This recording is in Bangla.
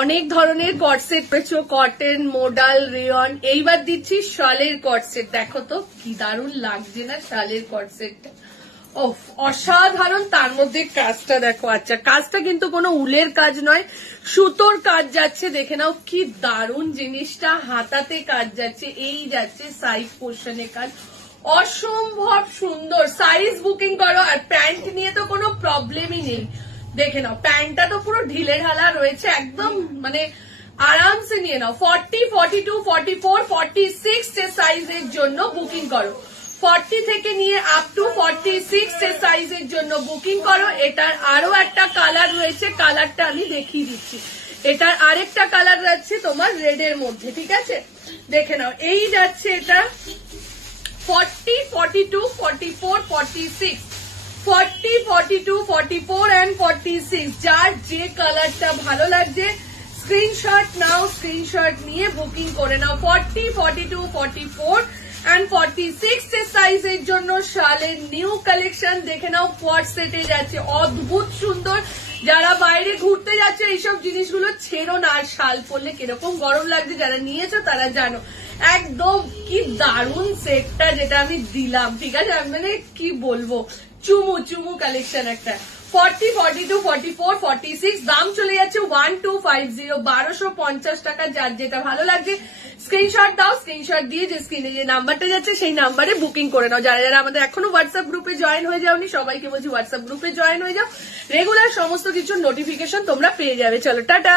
অনেক ধরনের কট সেট পেয়েছো, কটন, মোডাল, রেয়ন। এইবার দিচ্ছি শালের কট সেট। দেখো তো কি দারুণ লাগছে না শালের কট সেটটা, অসাধারণ। তার মধ্যে কাজটা দেখো, আচ্ছা কাজটা কিন্তু কোনো উলের কাজ নয়, সুতোর কাজ যাচ্ছে। দেখে নাও কি দারুণ জিনিসটা, হাতাতে কাজ যাচ্ছে, এই যাচ্ছে সাইড পোর্শনে কাজ, অসম্ভব সুন্দর। সাইজ বুকিং করো। আর প্যান্ট নিয়ে তো কোনো প্রবলেমই নেই। দেখে নাও প্যান্টটা তো পুরো ঢিলে ঢালা রয়েছে, একদম মানে আরামসে নিয়ে নাও। 40, 42, 44, 46 এর সাইজের জন্য বুকিং করো। 40 থেকে নিয়ে আপ টু 46 এর সাইজের জন্য বুকিং করো। এটার আরো একটা কালার রয়েছে, কালারটা আমি দেখিয়ে দিচ্ছি। এটার আরেকটা কালার যাচ্ছে তোমার রেড এর মধ্যে, ঠিক আছে? দেখে নাও এই যাচ্ছে এটা 40, 42, 44, 46, 40, 42, 44 and 46। যার যে কালারটা ভালো লাগছে স্ক্রিনশট নাও, স্ক্রিনশট নিয়ে বুকিং করে নাও। 40, 42, 44 and 46 এর সাইজের জন্য শালের নিউ কালেকশন। দেখে নাও কোয়াড সেটে যাচ্ছে, অদ্ভুত সুন্দর। যারা বাইরে ঘুরতে যাচ্ছে এইসব জিনিসগুলো ছেড়ো না। আর শাল পরলে কিরকম গরম লাগছে, যারা নিয়েছো তারা জানো। একদম কি দারুণ সেটটা যেটা আমি দিলাম, ঠিক আছে? মানে কি বলবো, চুমু চুমু কালেকশন একটা। 40, 42, 44, 46 দাম চলে যাচ্ছে 1250, 1250 টাকা। যার যেটা ভালো লাগছে স্ক্রিনশট দাও, স্ক্রিনশট দিয়ে যে স্ক্রিনে যে নাম্বারটা যাচ্ছে সেই নাম্বারে বুকিং করে নাও। যারা যারা আমাদের এখনো হোয়াটসঅ্যাপ গ্রুপে জয়েন হয়ে যাওনি সবাইকে বলছি হোয়াটসঅ্যাপ গ্রুপে জয়েন হয়ে যাও, রেগুলার সমস্ত কিছুর নোটিফিকেশন তোমরা পেয়ে যাবে। চলো টাটা।